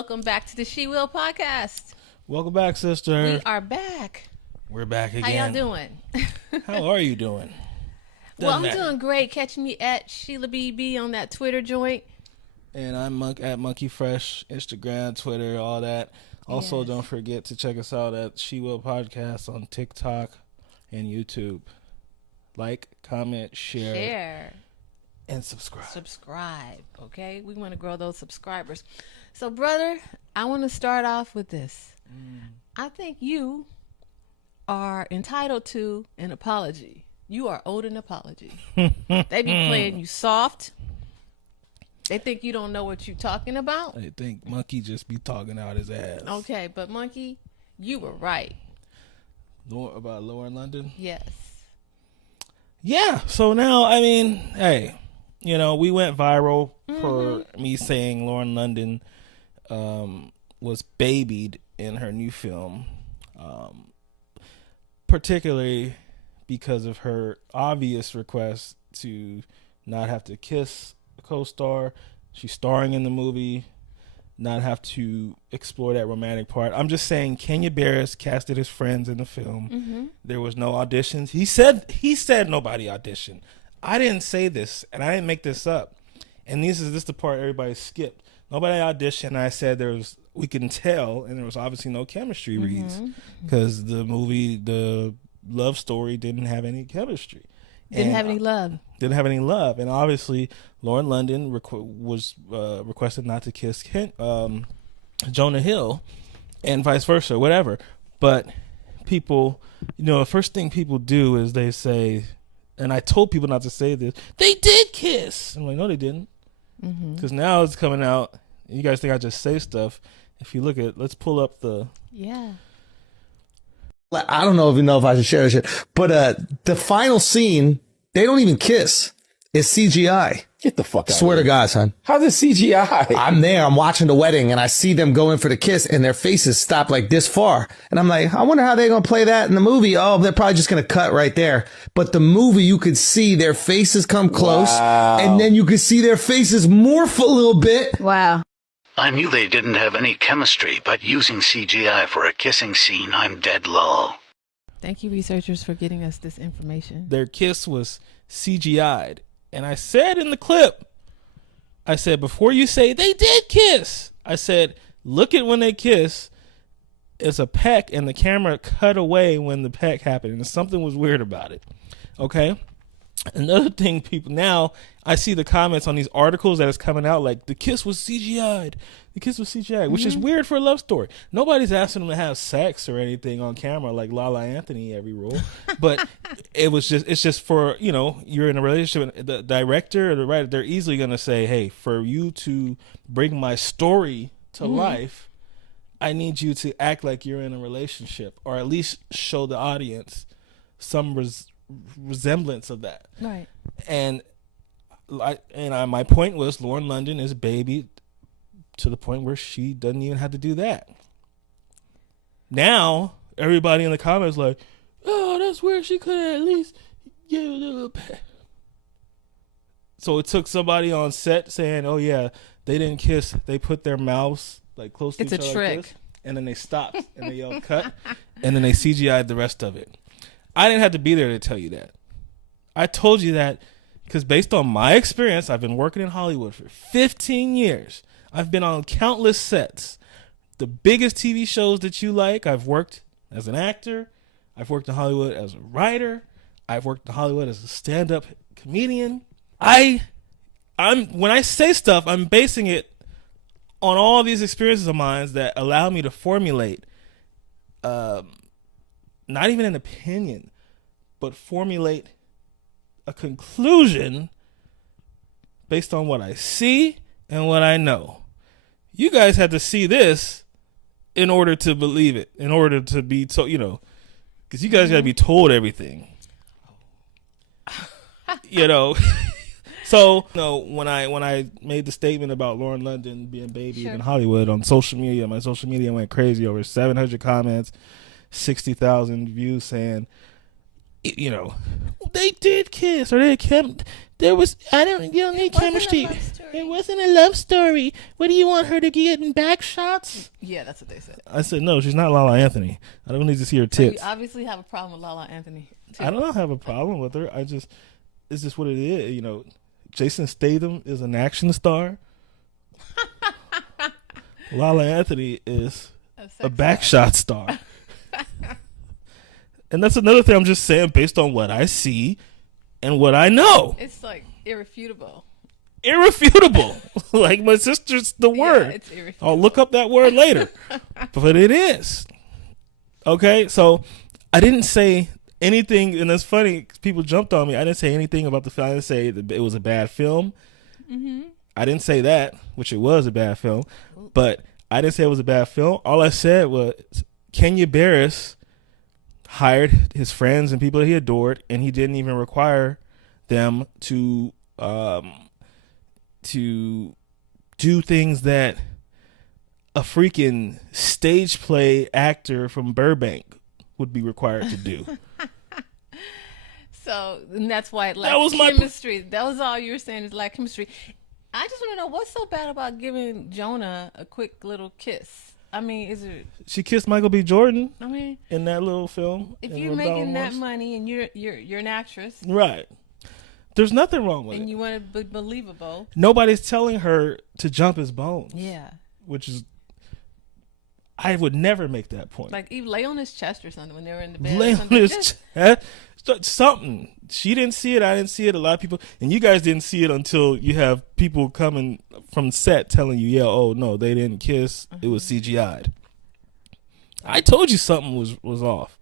welcome back to the She Will podcast. Welcome back, sister. We are back. We're back again. How y'all doing? How are you doing? I'm doing great. Catch me at Sheila BB on that Twitter joint. And I'm at Monkey Fresh, Instagram, Twitter, all that. Also, Don't forget to check us out at She Will Podcast on TikTok and YouTube. Like, comment, share. And subscribe. Okay? We want to grow those subscribers. So, brother, I want to start off with this. I think you are entitled to an apology. You are owed an apology. They be playing you soft. They think you don't know what you're talking about. They think Monkey just be talking out his ass. Okay, but Monkey, you were right. About Lauren London? Yes. Yeah, so now, I mean, hey, you know, we went viral for me saying Lauren London was babied in her new film, particularly because of her obvious request to not have to kiss a co-star. She's starring in the movie, not have to explore that romantic part. I'm just saying Kenya Barris casted his friends in the film. There was no auditions. He said nobody auditioned. I didn't say this, and I didn't make this up. And this is the part everybody skipped. Nobody auditioned. I said we can tell, and there was obviously no chemistry reads because the movie, the love story, didn't have any chemistry. Didn't have any love. And obviously, Lauren London was requested not to kiss Jonah Hill, and vice versa, whatever. But people, you know, the first thing people do is they say, and I told people not to say this, they did kiss. I'm like, no, they didn't. Because now it's coming out. And you guys think I just say stuff. If you look at, let's pull up the. Yeah. I don't know if I should share this shit, but the final scene, they don't even kiss. It's CGI. Get the fuck out. Swear to God, son. How's it CGI? I'm there. I'm watching the wedding, and I see them go in for the kiss, and their faces stop like this far. And I'm like, I wonder how they're going to play that in the movie. Oh, they're probably just going to cut right there. But the movie, you could see their faces come close, and then you could see their faces morph a little bit. Wow. I knew they didn't have any chemistry, but using CGI for a kissing scene, I'm dead low. Thank you, researchers, for getting us this information. Their kiss was CGI'd. And I said in the clip, I said, before you say they did kiss, I said, look at when they kiss. It's a peck, and the camera cut away when the peck happened. And something was weird about it. Okay? Another thing, people, now I see the comments on these articles that is coming out like the kiss was CGI'd. The kiss was CGI'd, which is weird for a love story. Nobody's asking them to have sex or anything on camera like LaLa Anthony every role. But it's just for, you know, you're in a relationship, and the director or the writer, they're easily going to say, hey, for you to bring my story to life, I need you to act like you're in a relationship, or at least show the audience some resemblance of that. Right. And my point was Lauren London is baby to the point where she doesn't even have to do that. Now everybody in the comments like, oh, that's where she could at least give a little pet. So it took somebody on set saying, oh yeah, they didn't kiss, they put their mouths like close to each other. It's a trick. Like this, and then they stopped and they yelled cut, and then they CGI'd the rest of it. I didn't have to be there to tell you that. I told you that because based on my experience, I've been working in Hollywood for 15 years. I've been on countless sets. The biggest TV shows that you like, I've worked as an actor. I've worked in Hollywood as a writer. I've worked in Hollywood as a stand-up comedian. I'm when I say stuff, I'm basing it on all these experiences of mine that allow me to formulate not even an opinion, but formulate a conclusion based on what I see and what I know. You guys had to see this in order to believe it, in order to be told, you know, because you guys got to be told everything. You know. So, you know, when I made the statement about Lauren London being babied in Hollywood on social media, my social media went crazy. Over 700 comments, 60,000 views saying, you know, they did kiss or they kept. There was you don't need chemistry. It wasn't a love story. What do you want her to get in back shots? Yeah, that's what they said. I said no. She's not LaLa Anthony. I don't need to see her tits. So you obviously have a problem with LaLa Anthony. Too. I don't have a problem with her. It's just what it is. You know, Jason Statham is an action star. LaLa Anthony is a backshot star. And that's another thing I'm just saying based on what I see and what I know. It's like irrefutable. Irrefutable. Like my sister's the word. Yeah, it's irrefutable. I'll look up that word later. But it is. Okay, so I didn't say anything, and it's funny, people jumped on me. I didn't say anything about the film. I didn't say that it was a bad film. Mm-hmm. I didn't say that, which it was a bad film, but I didn't say it was a bad film. All I said was Kenya Barris hired his friends and people that he adored, and he didn't even require them to do things that a freaking stage play actor from Burbank would be required to do. So, and that's why it lacked That was my chemistry. That was all you were saying, is lack chemistry. I just want to know, what's so bad about giving Jonah a quick little kiss? I mean, is it? She kissed Michael B. Jordan. I mean, in that little film. If you're making that money and you're an actress, right? There's nothing wrong with it. And you want to be believable. Nobody's telling her to jump his bones. Yeah. Which is, I would never make that point. Like, even lay on his chest or something when they were in the bed. Lay on his chest. Something. She didn't see it. I didn't see it. A lot of people, and you guys didn't see it until you have people coming from set telling you, yeah, oh no, they didn't kiss. It was CGI'd. I told you something was off.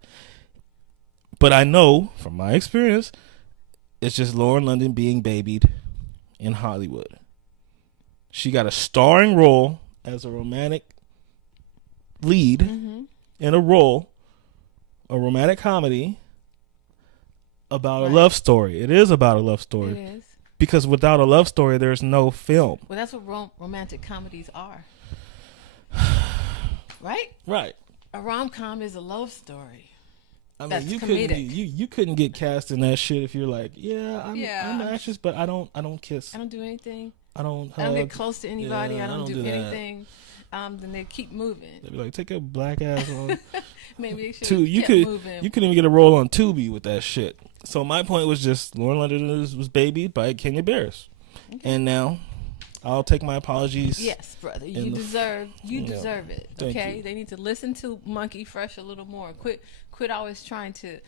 But I know from my experience, it's just Lauren London being babied in Hollywood. She got a starring role as a romantic lead in a romantic comedy about a love story. It is about a love story. It is. Because without a love story, there's no film. Well, that's what romantic comedies are. Right? Right. A rom-com is a love story. I mean, That's you comedic. you couldn't get cast in that shit if you're like, I'm an actress, but I don't kiss. I don't do anything. I don't get close to anybody. Yeah, I don't do anything. Then they keep moving. They'd be like, take a black ass on. Maybe they should you couldn't even get a role on Tubi with that shit. So my point was just Lauren London was babied by Kenya Barris, and now I'll take my apologies. Yes, brother, you deserve it. Okay, you. They need to listen to Monkey Fresh a little more. Quit always trying to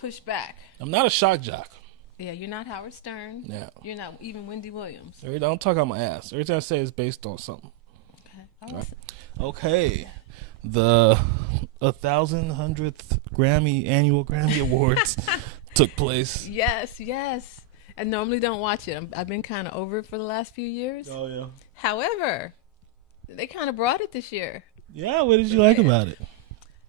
push back. I'm not a shock jock. Yeah, you're not Howard Stern. No. You're not even Wendy Williams. Don't talk out my ass. Everything I say is based on something. Okay. Right. Okay. The 1,100th annual Grammy Awards took place. Yes. I normally don't watch it. I've been kind of over it for the last few years. Oh yeah. However, they kind of brought it this year. Yeah. What did you like about it?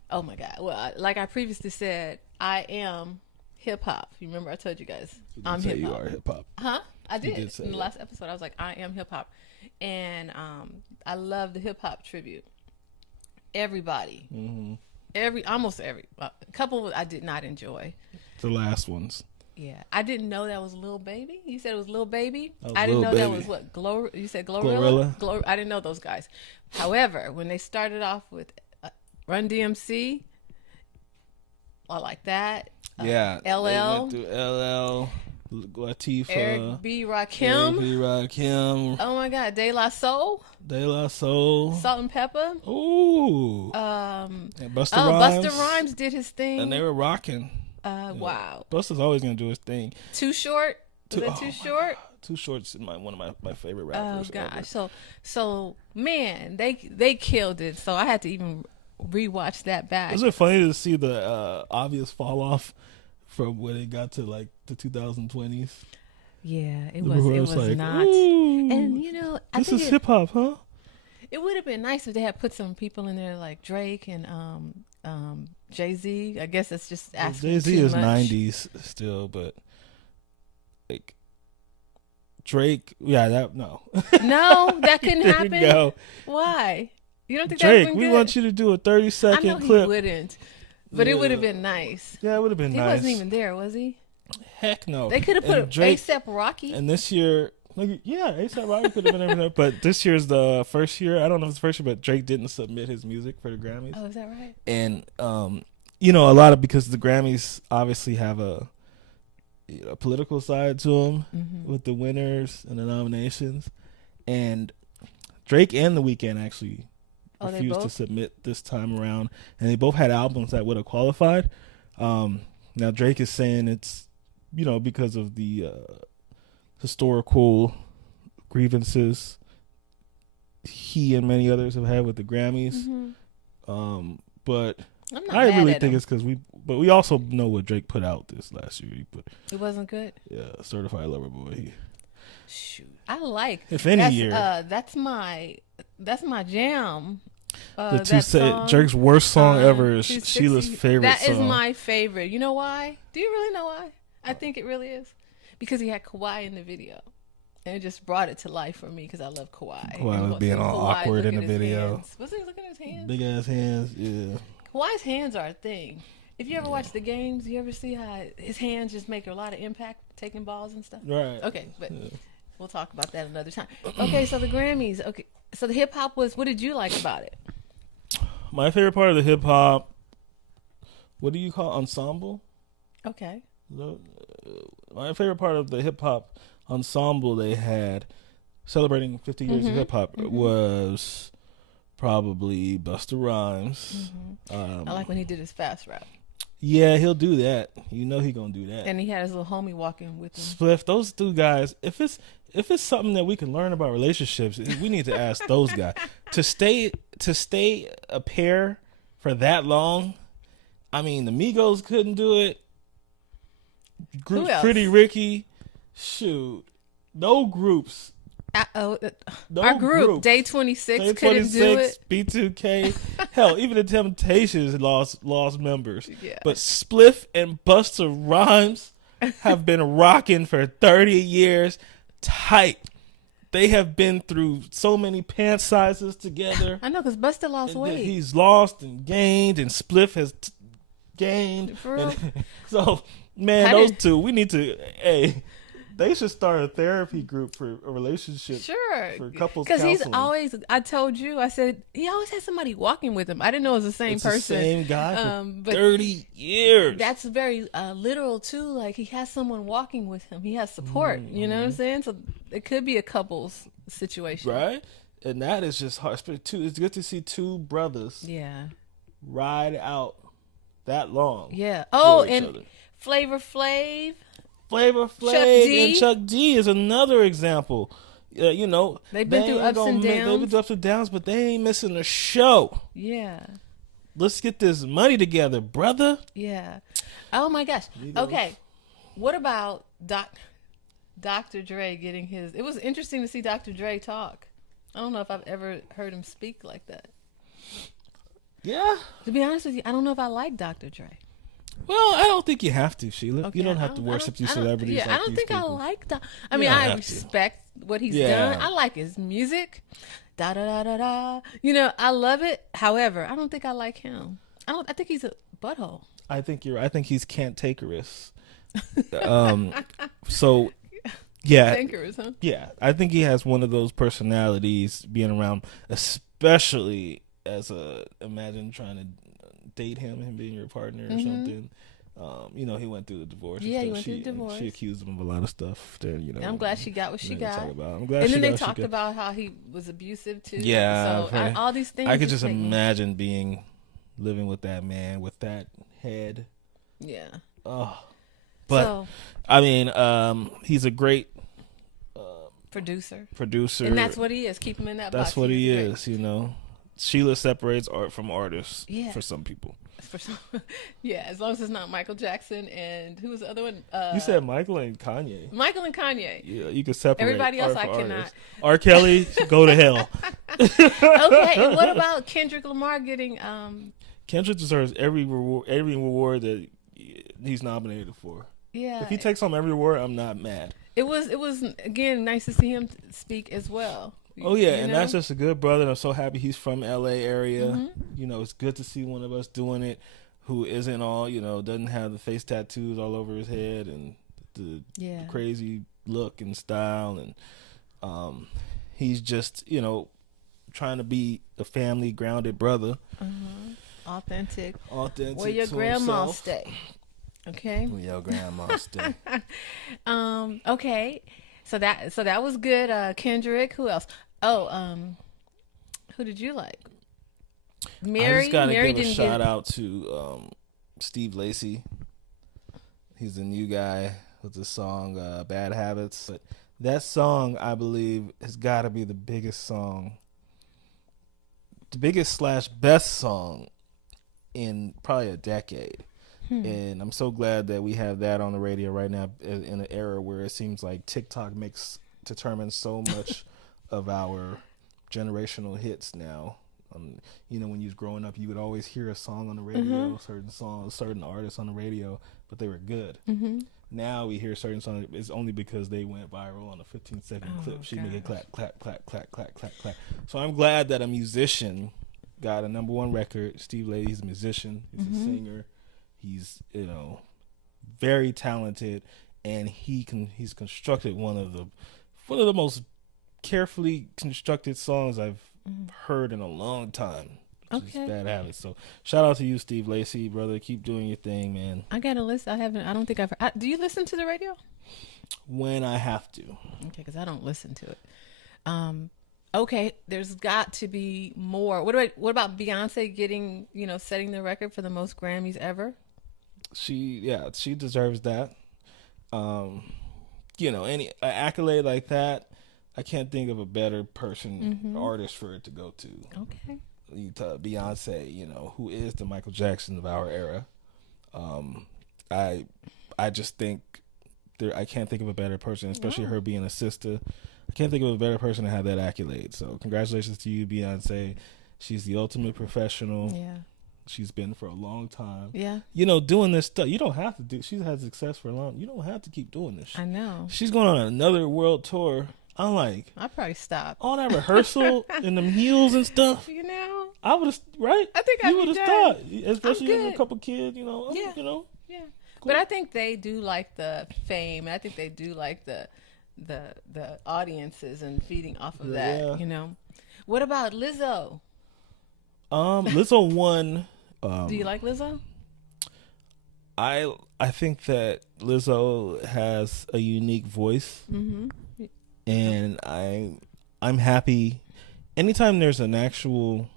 Oh my God. Well, like I previously said, I am hip hop. You remember I told you guys I'm hip hop. You are hip hop. Huh? I did. did say in the that. last episode, I was like, I am hip hop, and I love the hip hop tribute. Everybody, almost every, a couple I did not enjoy. The last ones. Yeah, I didn't know that was Lil Baby. You said it was Lil Baby. I didn't know that was what you said Glorilla. I didn't know those guys. However, when they started off with Run DMC, I like that. Yeah. LL. They went through LL. Latifah. Eric B. Rakim. Oh my God, De La Soul. Salt and Pepper. Ooh. And Busta Rhymes. Busta Rhymes did his thing. And they were rocking. Wow. Busta's always gonna do his thing. Too Short. Was it Too Short? Too Short's one of my favorite rappers. Oh gosh. So man, they killed it. So I had to even rewatch that back. Isn't it funny to see the obvious fall off from when it got to like the 2020s? Yeah, it was like, not. And you know, I think this is hip hop, huh? It would have been nice if they had put some people in there like Drake and Jay-Z. I guess that's just asking Jay-Z too is much. 90s still, but like Drake, no, that couldn't There happen. you go. Why? You don't think Drake? that We good? want you to do a 30-second I know clip. he wouldn't. But it would have been nice. Yeah, it would have been nice. He wasn't even there, was he? Heck no. They could have put A$AP Rocky. And this year, yeah, A$AP Rocky could have been there. But this year's the first year. I don't know if it's the first year, but Drake didn't submit his music for the Grammys. Oh, is that right? And you know, a lot of, because the Grammys obviously have a political side to them with the winners and the nominations, and Drake and The Weeknd actually refused to submit this time around, and they both had albums that would have qualified. Now Drake is saying it's, you know, because of the historical grievances he and many others have had with the Grammys. But I really think it's because we also know what Drake put out this last year. It wasn't good. Yeah, Certified Lover Boy. Shoot, I like. If any year, that's my jam. The two say Drake's worst song ever is Sheila's favorite song. That is my favorite. You know why? Do you really know why? I think it really is because he had Kawhi in the video, and it just brought it to life for me because I love Kawhi. Kawhi was being all awkward in the video. Hands. Was he looking at his hands? Big ass hands. Yeah. Kawhi's hands are a thing. If you ever watch the games, you ever see how his hands just make a lot of impact taking balls and stuff? Right. Okay, but we'll talk about that another time. Okay, so the Grammys. Okay, so the hip hop was. What did you like about it? My favorite part of the hip hop. What do you call ensemble? Okay. My favorite part of the hip hop ensemble they had celebrating 50 years of hip hop was probably Busta Rhymes. I like when he did his fast rap. Yeah, he'll do that. You know he gonna do that. And he had his little homie walking with him. Spliff, those two guys. If it's something that we can learn about relationships, we need to ask those guys to stay a pair for that long. I mean, the Migos couldn't do it. Who else? Pretty Ricky, shoot, no groups. Our group, Day 26, couldn't do it. B2K, hell, even the Temptations lost members. Yeah. But Spliff and Busta Rhymes have been rocking for 30 years tight. They have been through so many pant sizes together. I know, because Busta lost weight. He's lost and gained, and Spliff has gained. For real? So, man, those two, we need to, they should start a therapy group for a relationship. Sure. For couples Because counseling. he's always, I told you, I said, he always has somebody walking with him. I didn't know it was the same person. The same guy for but 30 years. That's very literal, too. Like, he has someone walking with him. He has support. You know what I'm saying? So it could be a couple's situation. Right? And that is just hard. It's good to see two brothers ride out that long. Yeah. Oh, for each and other. Flavor Flav. And Chuck D is another example. You know, they've been through ups and downs. They've been through ups and downs, but they ain't missing a show. Yeah. Let's get this money together, brother. Yeah. Oh my gosh. Okay. What about Dr. Dre getting his? It was interesting to see Dr. Dre talk. I don't know if I've ever heard him speak like that. Yeah. To be honest with you, I don't know if I like Dr. Dre. Well, I don't think you have to, Sheila. Okay, you don't have to worship these celebrities. Yeah, like I don't think people. I like that. I mean, I respect what he's done. I like his music. Da da da da da. You know, I love it. However, I don't think I like him. I think he's a butthole. I think you're. I think he's cantankerous. So, yeah, Cantankerous, huh? Yeah, I think he has one of those personalities being around, especially as imagine trying to date him being your partner or something. You know, he went through the divorce. Yeah, he and stuff. went through the divorce. She accused him of a lot of stuff. That, you know, I'm glad she got what she got. I'm glad. And then they got talked about how he was abusive too. Yeah, so all these things. I could just imagine living with that man with that head. Yeah. Oh, but I mean, he's a great producer, and that's what he is. Keep him in that. That's box. what he is. You know, Sheila separates art from artists. Yeah. For some people. Yeah, as long as it's not Michael Jackson and who was the other one? You said Michael and Kanye. Michael and Kanye. Yeah, you can separate. Everybody else, I artists. cannot. R. Kelly, go to hell. Okay, and what about Kendrick Lamar getting? Kendrick deserves every reward that he's nominated for. Yeah. If he takes home every award, I'm not mad. It was again nice to see him speak as well. Oh yeah, and that's just a good brother. I'm so happy he's from LA area. You know, it's good to see one of us doing it. who isn't all, doesn't have the face tattoos all over his head and the crazy look and style. And he's just, trying to be a family grounded brother. Authentic. Where your grandma stay. Okay. Where your grandma stay. Okay. So that was good. Kendrick. Who else? Oh, who did you like? Mary. I just gotta Mary give a didn't shout out to Steve Lacy. He's a new guy with the song "Bad Habits." But that song, I believe, has got to be the biggest song, the biggest / best song in probably a decade. And I'm so glad that we have that on the radio right now in an era where it seems like TikTok determines so much of our generational hits now. When you was growing up, you would always hear a song on the radio, certain songs, certain artists on the radio, but they were good. Now we hear certain songs, it's only because they went viral on a 15-second clip. She make it clap, clap, clap, clap, clap, clap, clap. So I'm glad that a musician got a #1 record. Steve Lacy, he's a musician, he's a singer. He's very talented, and he's constructed one of the most carefully constructed songs I've heard in a long time. Okay. Bad Habits. So shout out to you, Steve Lacy, brother. Keep doing your thing, man. I got a list. I don't think I've heard. Do you listen to the radio? When I have to. Okay, because I don't listen to it. Okay, there's got to be more. What about Beyonce getting, setting the record for the most Grammys ever? She deserves that. Any accolade like that, I can't think of a better person, artist for it to go to. Okay. Beyonce, who is the Michael Jackson of our era. I just think I can't think of a better person, especially her being a sister. I can't think of a better person to have that accolade. So congratulations to you, Beyonce. She's the ultimate professional. Yeah. She's been for a long time. Yeah. Doing this stuff. You don't have to do. She's had success for a long. You don't have to keep doing this. I know. She's going on another world tour. I'm like, I'd probably stop. All that rehearsal and them heels and stuff. I would have, right? I think you would have stopped, especially with a couple kids. Yeah. Cool. But I think they do like the fame. I think they do like the audiences and feeding off of that. What about Lizzo? Lizzo won. Do you like Lizzo? I think that Lizzo has a unique voice, and I'm happy anytime there's an actual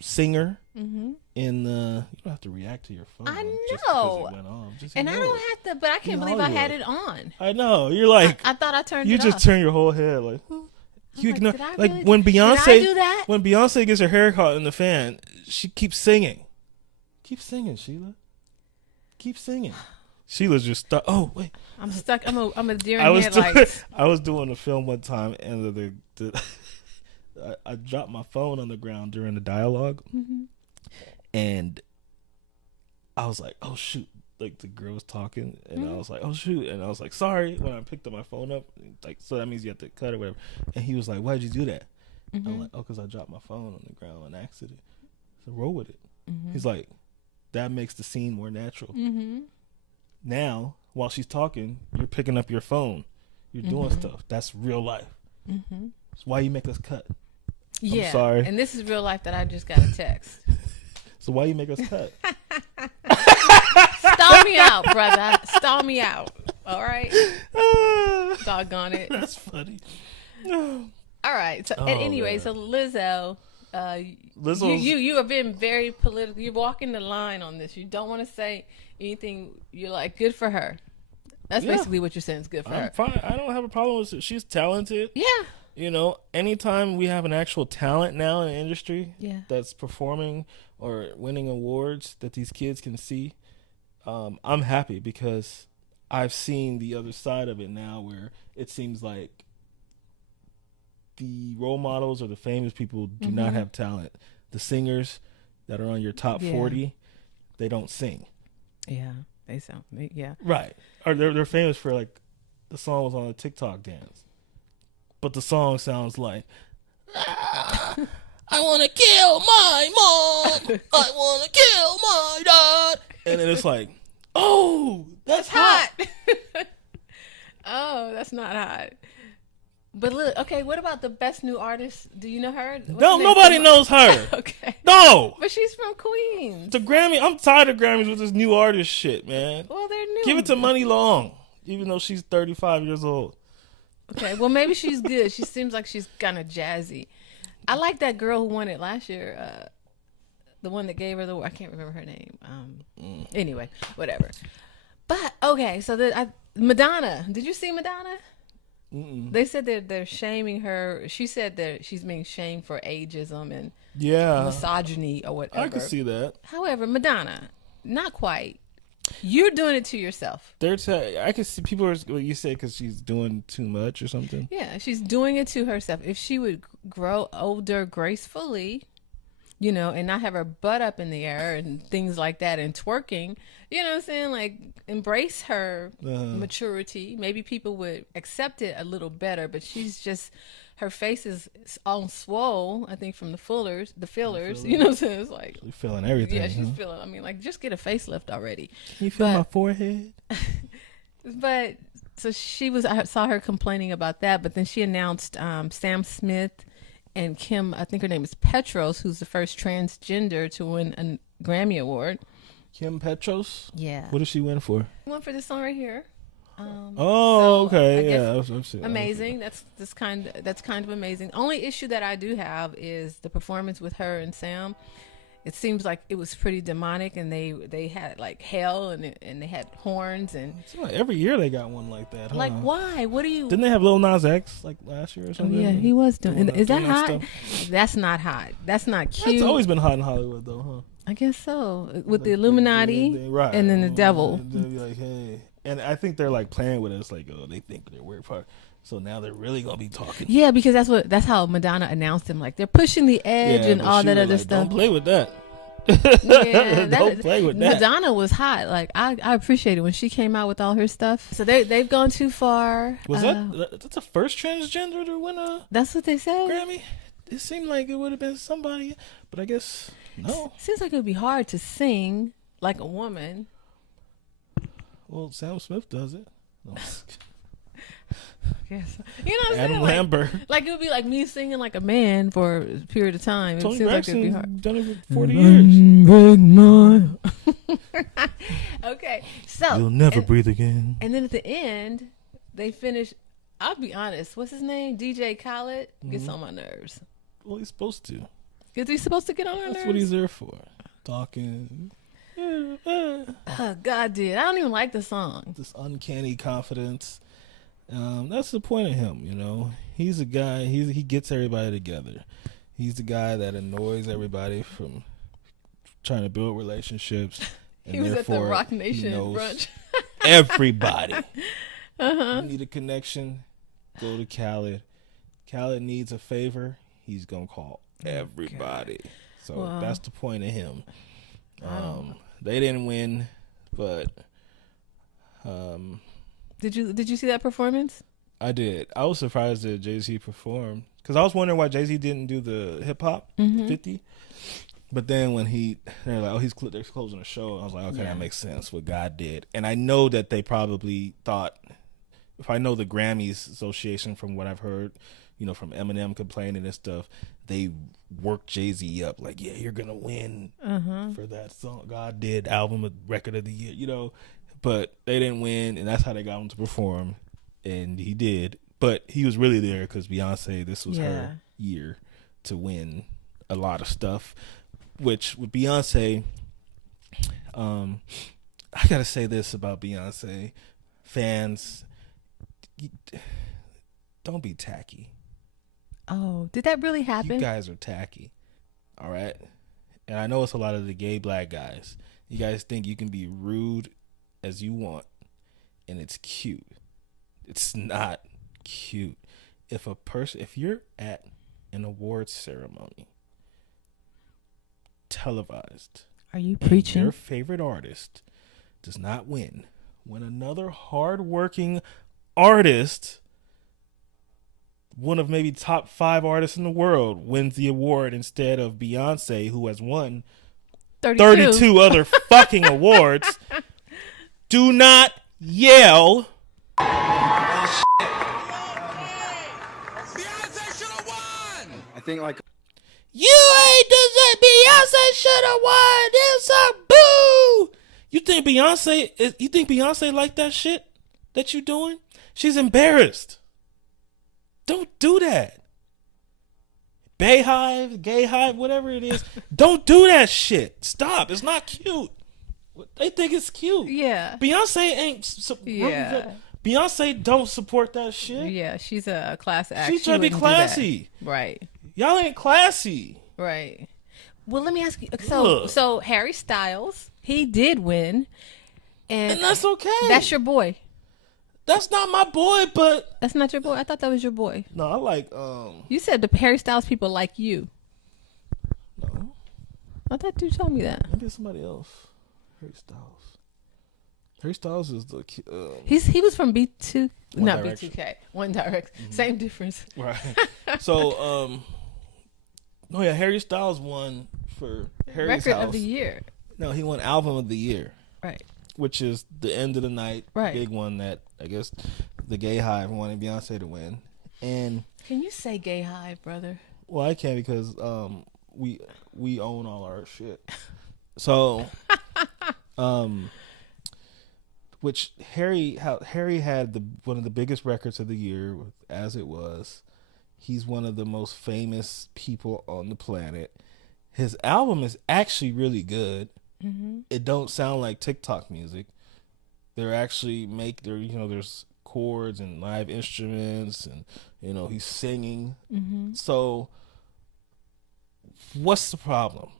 singer in the. You don't have to react to your phone. I know, just because it went off. And I don't have to, but I can't believe I had it on. I know, you're like I thought I turned it off. You just turn your whole head like. You ignore, when Beyonce. Did I do that? When Beyonce gets her hair caught in the fan, she keeps singing. Keep singing, Sheila. Keep singing. Sheila's just stuck. Oh wait, I'm stuck. I'm a deer in headlights. I was doing a film one time, and I dropped my phone on the ground during the dialogue, and I was like, "Oh shoot!" Like the girl was talking, and I was like, "Oh shoot!" And I was like, "Sorry." When I picked up my phone up, so that means you have to cut or whatever. And he was like, "Why'd you do that?" I'm like, "Oh, because I dropped my phone on the ground on accident." So roll with it. He's like, "That makes the scene more natural." Now, while she's talking, you're picking up your phone, you're doing stuff. That's real life. That's why you make us cut. Yeah, I'm sorry. And this is real life that I just got a text. So why you make us cut? Stall me out, brother. Stall me out. All right. Doggone it. That's funny. All right. So anyway, so Lizzo, you have been very political. You're walking the line on this. You don't want to say anything. You're like, good for her. That's basically what you're saying. It's good for her. Fine. I don't have a problem with it. She's talented. Yeah. Anytime we have an actual talent now in the industry that's performing or winning awards that these kids can see, I'm happy because I've seen the other side of it now where it seems like the role models or the famous people do not have talent. The singers that are on your top 40, they don't sing. Yeah, they sound, right. Or they're famous for like the song was on a TikTok dance, but the song sounds like I want to kill my I want to kill my dad. And then it's like, oh, that's hot. Oh, that's not hot. But look, okay, what about the best new artist? Do you know her? No, nobody knows her. Okay. No. But she's from Queens. The Grammy, I'm tired of Grammys with this new artist shit, man. Well, they're new. Give it to Money Long, even though she's 35 years old. Okay, well, maybe she's good. She seems like she's kind of jazzy. I like that girl who won it last year. The one that gave her the award. I can't remember her name. Anyway, whatever. But, okay, so Madonna. Did you see Madonna? Mm-mm. They said that they're shaming her. She said that she's being shamed for ageism and misogyny or whatever. I can see that. However, Madonna, not quite. You're doing it to yourself. I can see people are what you say because she's doing too much or something. Yeah, she's doing it to herself. If she would grow older gracefully, you know, and not have her butt up in the air and things like that and twerking, you know what I'm saying? Like, embrace her maturity. Maybe people would accept it a little better, but she's just, her face is all swole, I think, from the fillers, you know what I'm saying? It's like, she's feeling everything. Yeah, she's feeling, I mean, like, just get a facelift already. Can you feel my forehead? But, so I saw her complaining about that, but then she announced Sam Smith and Kim, I think her name is Petras, who's the first transgender to win a Grammy Award. Kim Petras? Yeah. What did she win for? Won for this song right here. Okay. Yeah, I'm saying, amazing. That's kind of amazing. Only issue that I do have is the performance with her and Sam. It seems like it was pretty demonic, and they had like hell, and they had horns, and like every year they got one like that. Huh? Like, why? What do you? Didn't they have Lil Nas X like last year or something? Oh, yeah, he was doing. Is that hot? Stuff? That's not hot. That's not cute. It's always been hot in Hollywood, though, huh? I guess so. With the Illuminati, right? And then the devil. They'll be like, hey, and I think they're like playing with us, like, oh, they think they're weird part. So now they're really gonna be talking. Yeah, because that's how Madonna announced him. Like, they're pushing the edge and all that other stuff. Don't play with that. Yeah, don't play with that. Madonna was hot. Like, I appreciate it when she came out with all her stuff. So they've gone too far. Was that's the first transgender to win a? That's what they said. Grammy. It seemed like it would have been somebody, but I guess no. Seems like it would be hard to sing like a woman. Well, Sam Smith does it. No. Yes. You know what I'm Adam saying? Lambert. Like it would be like me singing like a man for a period of time. Tony it seems Braxton like it'd be hard. done it for 40 years. Okay, so you'll never breathe again. And then at the end, they finish. I'll be honest. What's his name? DJ Khaled gets on my nerves. Well, he's supposed to. Is he supposed to get on our nerves? That's what he's there for. Talking. Oh, God did. I don't even like the song. This uncanny confidence. That's the point of him, you know. He's a guy. He gets everybody together. He's the guy that annoys everybody from trying to build relationships. And he was at the Rock Nation brunch. Everybody. You need a connection, go to Khaled. Khaled needs a favor, he's gonna call everybody. So that's the point of him. They didn't win, but Did you see that performance? I did. I was surprised that Jay-Z performed because I was wondering why Jay-Z didn't do the hip hop 50. But then when they're like, oh, they're closing the show, I was like, okay, that makes sense. What God did, and I know that they probably thought, if I know the Grammys Association from what I've heard, you know, from Eminem complaining and stuff, they worked Jay-Z up like, yeah, you're gonna win for that song. God did album record of the year, you know. But they didn't win, and that's how they got him to perform, and he did. But he was really there because Beyonce, this was her year to win a lot of stuff. Which, with Beyonce, I gotta say this about Beyonce. Fans, don't be tacky. Oh, did that really happen? You guys are tacky, all right? And I know it's a lot of the gay black guys. You guys think you can be rude as you want, and it's cute. It's not cute. If you're at an awards ceremony, televised, are you preaching? Your favorite artist does not win. When another hardworking artist, one of maybe top 5 artists in the world, wins the award instead of Beyonce, who has won 32 other fucking awards. Do not yell. Oh, shit. Beyonce should have won. I think like You ain't deserve. Beyonce should have won. It's a boo. You think Beyonce? You think Beyonce like that shit that you doing? She's embarrassed. Don't do that. Bayhive, gay hive, whatever it is. Don't do that shit. Stop. It's not cute. They think it's cute. Yeah. Beyonce ain't. Beyonce don't support that shit. Yeah, she's a class act. She's trying to be classy. Right. Y'all ain't classy. Right. Well, let me ask you. So Harry Styles, he did win, and that's okay. That's your boy. That's not my boy, but that's not your boy. I thought that was your boy. No, I like. You said the Harry Styles people like you. No, I thought you told me that. Maybe it's somebody else. Harry Styles. Harry Styles is the. He was from B2, not Direction. B2K. One Direction. Mm-hmm. Same difference. Right. So oh yeah, Harry Styles won for Harry's Record House. of the Year. No, he won Album of the Year. Right. Which is the end of the night, right. Big one that I guess the Gay Hive wanted Beyonce to win. And can you say Gay Hive, brother? Well, I can because we own all our shit. So, which Harry had one of the biggest records of the year, as it was. He's one of the most famous people on the planet. His album is actually really good. Mm-hmm. It don't sound like TikTok music. They're actually there's chords and live instruments, and he's singing. Mm-hmm. So, what's the problem?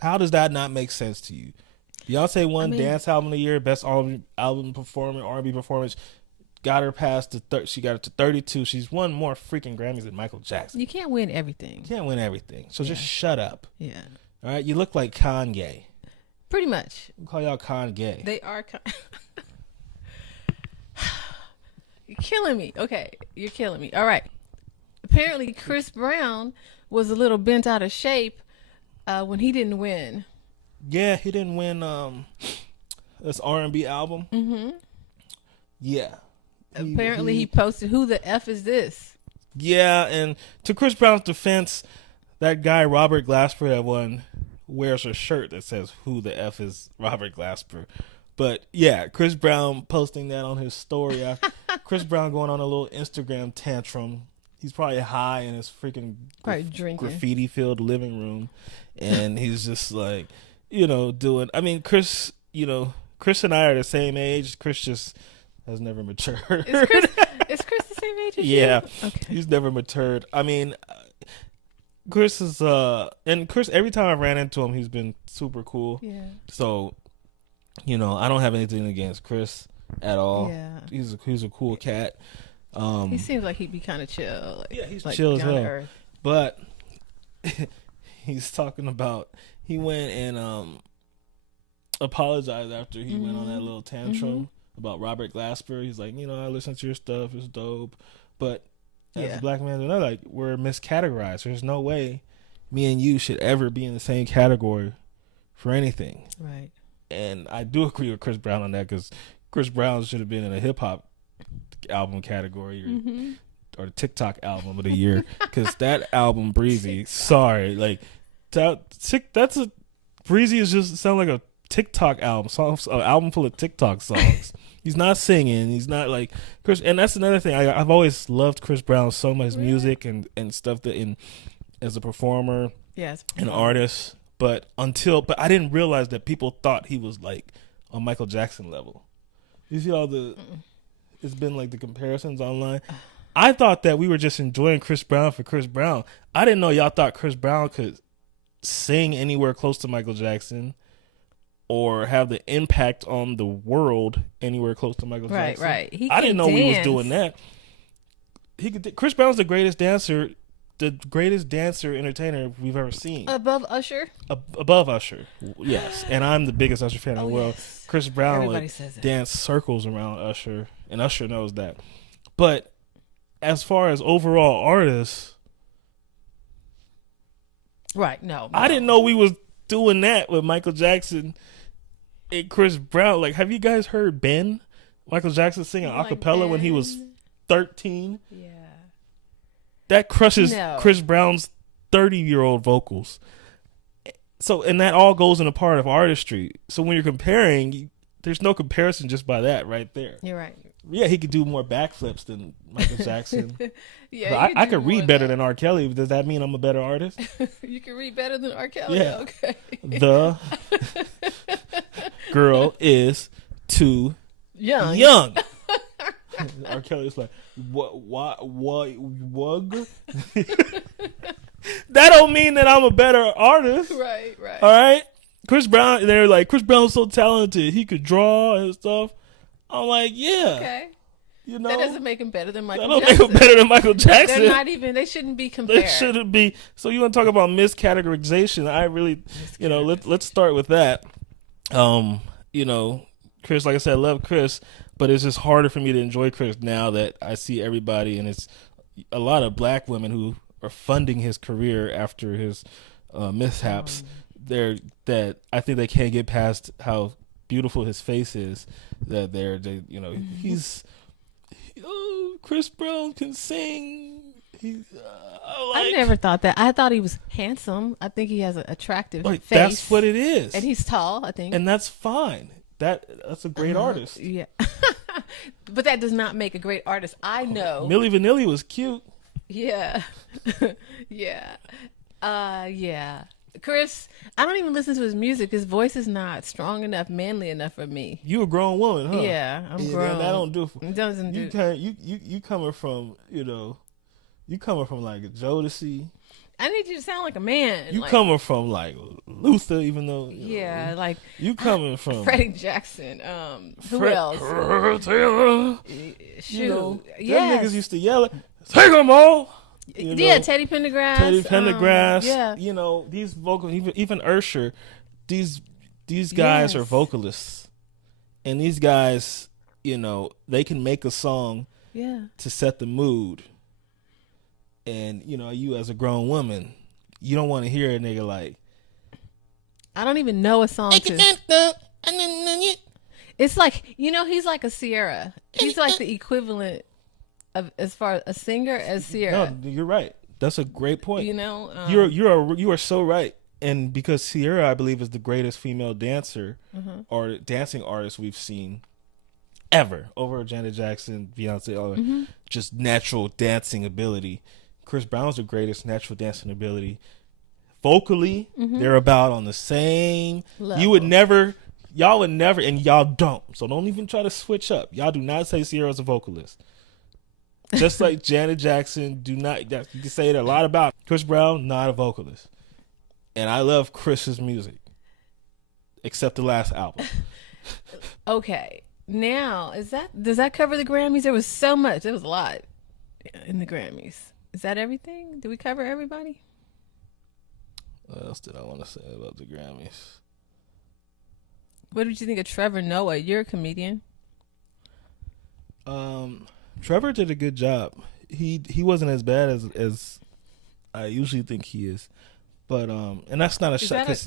How does that not make sense to you? Beyonce won Dance Album of the Year, Best Album Performance, R&B Performance. Got her past she got it to 32. She's won more freaking Grammys than Michael Jackson. You can't win everything. So just shut up. Yeah. All right. You look like Kanye. Pretty much. We call y'all Kanye. They are. You're killing me. Okay, you're killing me. All right. Apparently, Chris Brown was a little bent out of shape when he didn't win. Yeah, he didn't win this R&B album. Mm-hmm. Yeah. Apparently, he posted, "Who the F is this?" Yeah, and to Chris Brown's defense, that guy Robert Glasper that won wears a shirt that says "Who the F is Robert Glasper?" But yeah, Chris Brown posting that on his story. Chris Brown going on a little Instagram tantrum. He's probably high in his freaking graffiti-filled living room, and he's just like, doing. I mean, Chris and I are the same age. Chris just has never matured. Is Chris the same age as you? Yeah. Okay. He's never matured. I mean, Chris is and Chris, every time I've ran into him, he's been super cool. Yeah. So, I don't have anything against Chris at all. Yeah. He's a cool cat. He seems like he'd be kind of chill. He's chill as hell. But he's talking about he went and apologized after he went on that little tantrum about Robert Glasper. He's like, I listen to your stuff, it's dope, but as a black man, we're miscategorized. There's no way me and you should ever be in the same category for anything. Right. And I do agree with Chris Brown on that, because Chris Brown should have been in a hip hop album category or the TikTok album of the year, because that album Breezy, sorry, like Breezy is just sound like a TikTok album, an album full of TikTok songs. He's not singing. He's not like Chris, and that's another thing. I've always loved Chris Brown so much, his music and stuff as a performer, an artist. But I didn't realize that people thought he was like on Michael Jackson level. You see all it's been like the comparisons online. I thought that we were just enjoying Chris Brown for Chris Brown. I didn't know y'all thought Chris Brown could sing anywhere close to Michael Jackson or have the impact on the world anywhere close to Michael Jackson. Right. I didn't know we was doing that. Chris Brown's the greatest dancer entertainer we've ever seen. Above Usher? Above Usher, yes. And I'm the biggest Usher fan in the world. Yes. Chris Brown Everybody says it. danced circles around Usher, and Usher knows that. But as far as overall artists, Right. No. I didn't know we was doing that with Michael Jackson and Chris Brown. Like, have you guys heard Ben? Michael Jackson singing a cappella when he was 13. Yeah. That crushes Chris Brown's 30-year-old vocals. So, and that all goes in a part of artistry. So when you're comparing, there's no comparison just by that right there. You're right. Yeah, he could do more backflips than Michael Jackson. Yeah, I could read better than R. Kelly. Does that mean I'm a better artist? You can read better than R. Kelly? Yeah. Okay. The girl is too young. R. Kelly's like, what? That don't mean that I'm a better artist. Right. All right? Chris Brown, they're like, Chris Brown's so talented. He could draw and stuff. I'm like, yeah. Okay. You know? That doesn't make him better than Michael Jackson. Jackson. That don't make him better than Michael Jackson. They're not even, they shouldn't be compared. They shouldn't be. So you want to talk about miscategorization? I really, let's start with that. Chris, like I said, I love Chris, but it's just harder for me to enjoy Chris now that I see everybody, and it's a lot of black women who are funding his career after his mishaps. That I think they can't get past how beautiful his face is. That he's Chris Brown can sing. I never thought that. I thought he was handsome. I think he has an attractive face. That's what it is, and he's tall. I think, and that's fine. That's a great artist. Yeah, but that does not make a great artist. I know. Milli Vanilli was cute. Yeah, yeah, yeah. Chris, I don't even listen to his music. His voice is not strong enough, manly enough for me. You a grown woman, huh? Yeah, I'm grown. That don't do. It doesn't do. You coming from you coming from like a Jodeci. I need you to sound like a man. You coming from like Luther, even though like you coming from Freddie Jackson. Who else? Taylor. Shoot, them niggas used to yell it. Take them all. Teddy Pendergrass. Yeah, these vocals, even Usher, these guys are vocalists, and these guys, they can make a song to set the mood. And you as a grown woman, you don't want to hear a nigga like, I don't even know a song. It's like he's like a Sierra. He's like the equivalent of, as far as a singer as Sierra. No, you're right. That's a great point. You are so right. And because Sierra, I believe, is the greatest female dancer or dancing artist we've seen ever, over Janet Jackson, Beyonce, just natural dancing ability. Chris Brown's the greatest natural dancing ability. Vocally, they're about on the same level. Y'all would never, and y'all don't. So don't even try to switch up. Y'all do not say Sierra's a vocalist. Just like Janet Jackson, you can say it a lot about Chris Brown, not a vocalist. And I love Chris's music, except the last album. Okay, now does that cover the Grammys? There was so much. There was a lot in the Grammys. Is that everything? Did we cover everybody? What else did I want to say about the Grammys? What did you think of Trevor Noah? You're a comedian. Trevor did a good job. He wasn't as bad as I usually think he is, but and that's not a shot because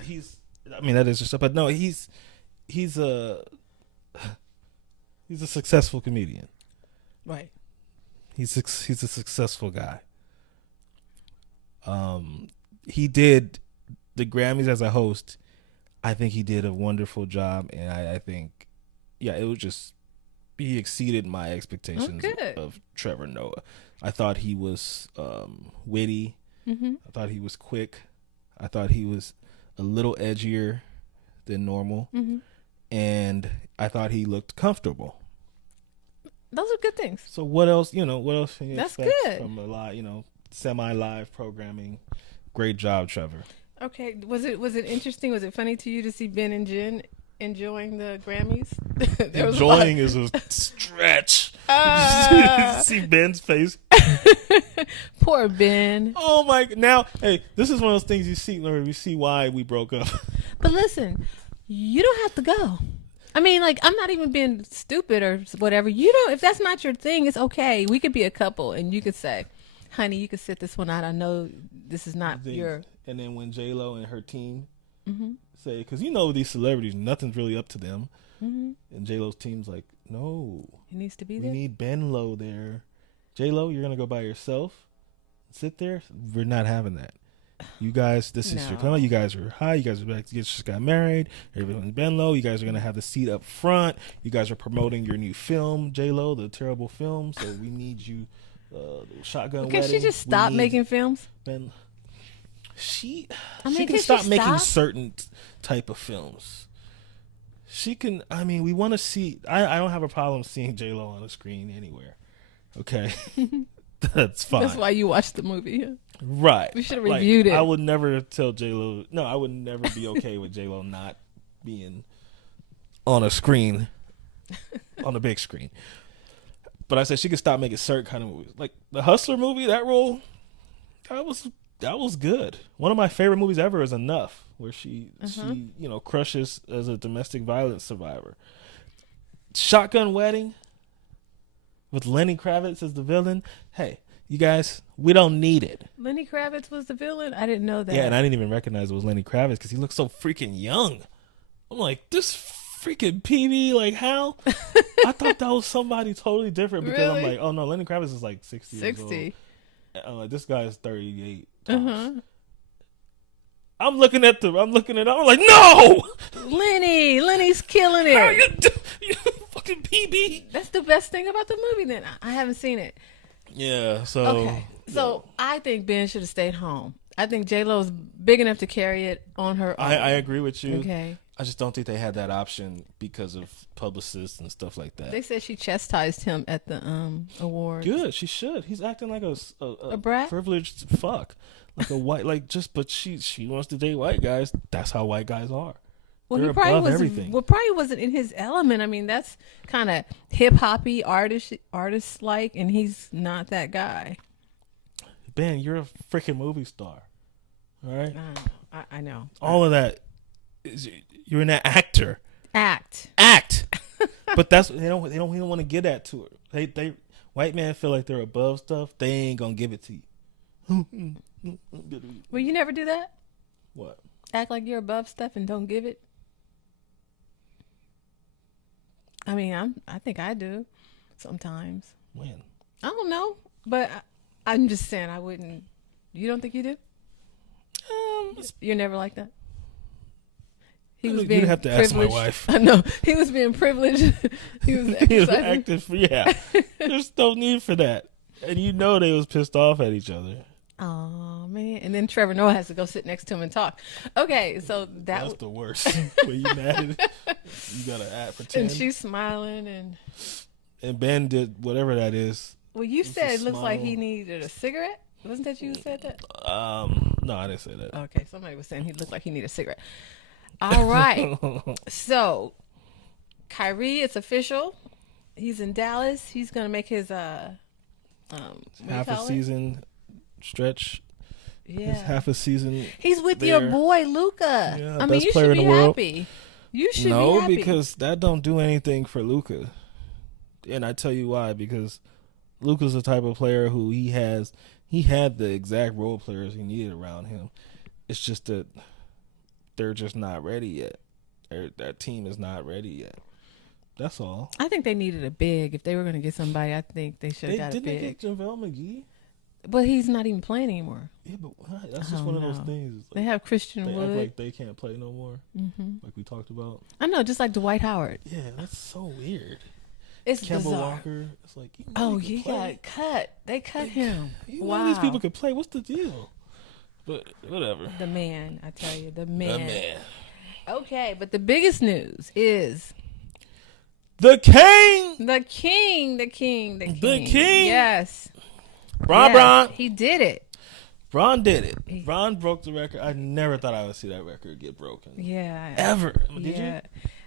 that is just. But no, he's a successful comedian, right? He's a successful guy. He did the Grammys as a host. I think he did a wonderful job, and I think, it was just. He exceeded my expectations of Trevor Noah. I thought he was witty. I thought he was quick. I thought he was a little edgier than normal. And I thought he looked comfortable. Those are good things. So what else, what else can you That's expect good. from a lot, semi-live programming? Great job, Trevor. Okay. Was it interesting? Was it funny to you to see Ben and Jen enjoying the Grammys? Enjoying is a stretch. See Ben's face. Poor Ben. Oh my! Now, hey, this is one of those things you see, Larry. We see why we broke up. But listen, you don't have to go. I mean, like, I'm not even being stupid or whatever. You don't. If that's not your thing, it's okay. We could be a couple, and you could say, "Honey, you could sit this one out. I know this is not your and then when J-Lo and her team say, because these celebrities, nothing's really up to them, and J-Lo's team's like, no, he needs to be we there. need Ben Lo there. J-Lo, you're gonna go by yourself, sit there. We're not having that. You guys, this is your come. You guys are high. You guys are back. You just got married. Everything's been low. You guys are gonna have the seat up front. You guys are promoting your new film, J-Lo, the terrible film. So we need you. Shotgun Because wedding. she just stopped making films. She can stop making certain type of films. She can. I mean, we want to see. I don't have a problem seeing J-Lo on the screen anywhere. Okay, that's fine. That's why you watched the movie. Right. We should have reviewed it. I would never tell J-Lo. No, I would never be okay with J-Lo not being on a screen, on a big screen. But I said she could stop making certain kind of movies, like the Hustler movie. That role, that was good. One of my favorite movies ever is Enough, where she crushes as a domestic violence survivor. Shotgun Wedding with Lenny Kravitz as the villain. Hey. You guys, we don't need it. Lenny Kravitz was the villain? I didn't know that. Yeah, and I didn't even recognize it was Lenny Kravitz because he looked so freaking young. I'm like, this freaking PB, like how? I thought that was somebody totally different because I'm like, oh no, Lenny Kravitz is like 60 years old. I'm like, this guy is 38. I'm looking at I'm like, no! Lenny's killing it. How you fucking PB. That's the best thing about the movie then. I haven't seen it. Yeah, so okay. So I think Ben should have stayed home. I think J-Lo's big enough to carry it on her own. I agree with you. Okay. I just don't think they had that option because of publicists and stuff like that. They said she chastised him at the awards. Good, she should. He's acting like a brat? privileged fuck, like a white, but she wants to date white guys. That's how white guys are. Well, They're above everything. Probably wasn't in his element. I mean, that's kind of hip hoppy, artist like, and he's not that guy. Ben, you're a freaking movie star. All right, I know. All of that is you're an actor. Act. But that's they don't want to give that to her. They white men feel like they're above stuff. They ain't gonna give it to you. Well, you never do that. What? Act like you're above stuff and don't give it. I mean, I think I do sometimes. When? I don't know, but I'm just saying I wouldn't. You don't think you do? You're never like that. You'd have to ask my wife. I know he was being privileged. He was active. Yeah, there's no need for that, and they was pissed off at each other. Oh man! And then Trevor Noah has to go sit next to him and talk. Okay, so that's the worst. When you mad, you gotta pretend. And she's smiling, and Ben did whatever that is. Well, you said it looks like he needed a cigarette. Wasn't that you who said that? No, I didn't say that. Okay, somebody was saying he looked like he needed a cigarette. All right. So, Kyrie, it's official. He's in Dallas. He's gonna make his half a season stretch. Yeah, half a season. He's with your boy Luka. Yeah, I mean, you should be happy. You should be happy. No, because that don't do anything for Luka. And I tell you why. Because Luka's the type of player who he had the exact role players he needed around him. It's just that they're just not ready yet. That team is not ready yet. That's all. I think they needed a big. If they were going to get somebody, I think they should have got a big. Didn't they get JaVale McGee? But he's not even playing anymore. Yeah, but that's just one of those things. They have Christian Wood. Act like they can't play no more. Mm-hmm. Like we talked about. I know, just like Dwight Howard. Yeah, that's so weird. It's Kemba bizarre. Walker. It's like, he got cut. They cut him. Wow. These people could play. What's the deal? But whatever. The man, I tell you, the man. Okay, but the biggest news is the king. The king. Yes. Bron. He did it. Bron did it. Bron broke the record. I never thought I would see that record get broken. Yeah. Ever. Did you?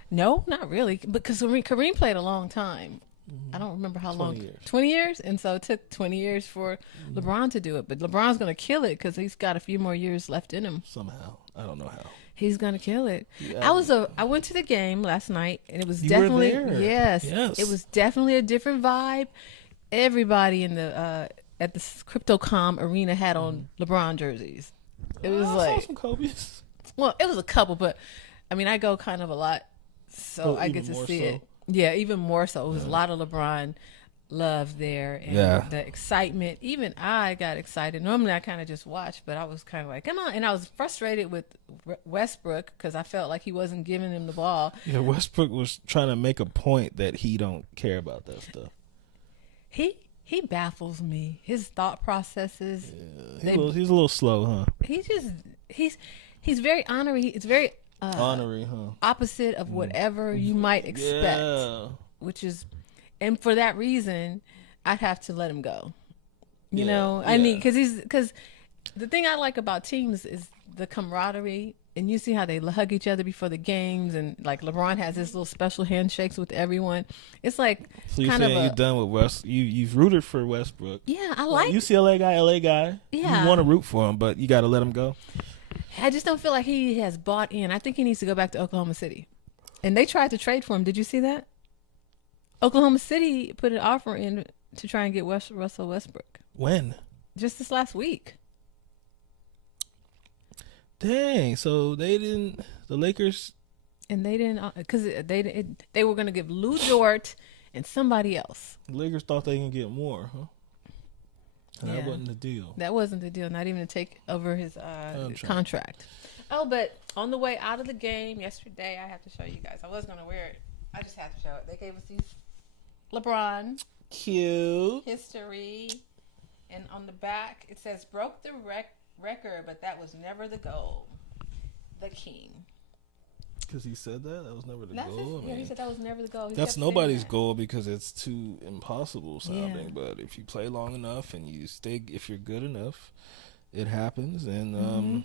No, not really. Because Kareem played a long time. I don't remember how long. 20 years? And so it took 20 years for LeBron to do it. But LeBron's going to kill it because he's got a few more years left in him. Somehow. I don't know how. He's going to kill it. Yeah. I went to the game last night, and it was you definitely. Were there. Yes. It was definitely a different vibe. Everybody in the at the Crypto.com arena had on LeBron jerseys. It was I like saw some Kobe's. Well, it was a couple, but I mean, I go kind of a lot, so I get to see it. Yeah, even more so. It was a lot of LeBron love there, and the excitement. Even I got excited. Normally, I kind of just watch, but I was kind of like, "Come on!" And I was frustrated with Westbrook because I felt like he wasn't giving him the ball. Yeah, Westbrook was trying to make a point that he don't care about that stuff. He baffles me. His thought processes. Yeah, he's a little slow, huh? He's very honorary. It's very honorary, huh? Opposite of whatever you might expect, which is, and for that reason, I'd have to let him go. You know, I need because the thing I like about teams is the camaraderie, and you see how they hug each other before the games, and like LeBron has his little special handshakes with everyone. It's like so you're saying you're done with West. You've rooted for Westbrook. Yeah, I like UCLA guy, LA guy. Yeah, you want to root for him, but you got to let him go. I just don't feel like he has bought in. I think he needs to go back to Oklahoma City. And they tried to trade for him. Did you see that? Oklahoma City put an offer in to try and get Russell Westbrook. When? Just this last week. Dang. So they didn't. The Lakers. And they didn't, because they were going to give Lou Dort and somebody else. The Lakers thought they can get more, huh? And that wasn't the deal. That wasn't the deal. Not even to take over his contract. Oh, but on the way out of the game yesterday, I have to show you guys. I was going to wear it. I just have to show it. They gave us these LeBron. Cute. History. And on the back, it says, broke the record, but that was never the goal. The King. Because he said that was never the goal. He said that was never the goal. That's nobody's goal because it's too impossible sounding. Yeah. But if you play long enough and you stay, if you're good enough, it happens. And